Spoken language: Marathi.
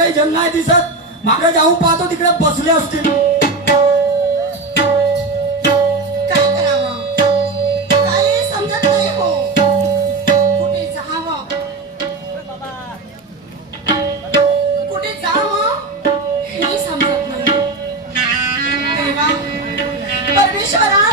काही जण नाही दिसत. मागे जाऊन पाहतो तिकडे बसले असतील. काय करावं काही समजत नाही हो. कुठे जावं कुठे जावं हे समजत नाही. देवा परमेश्वरा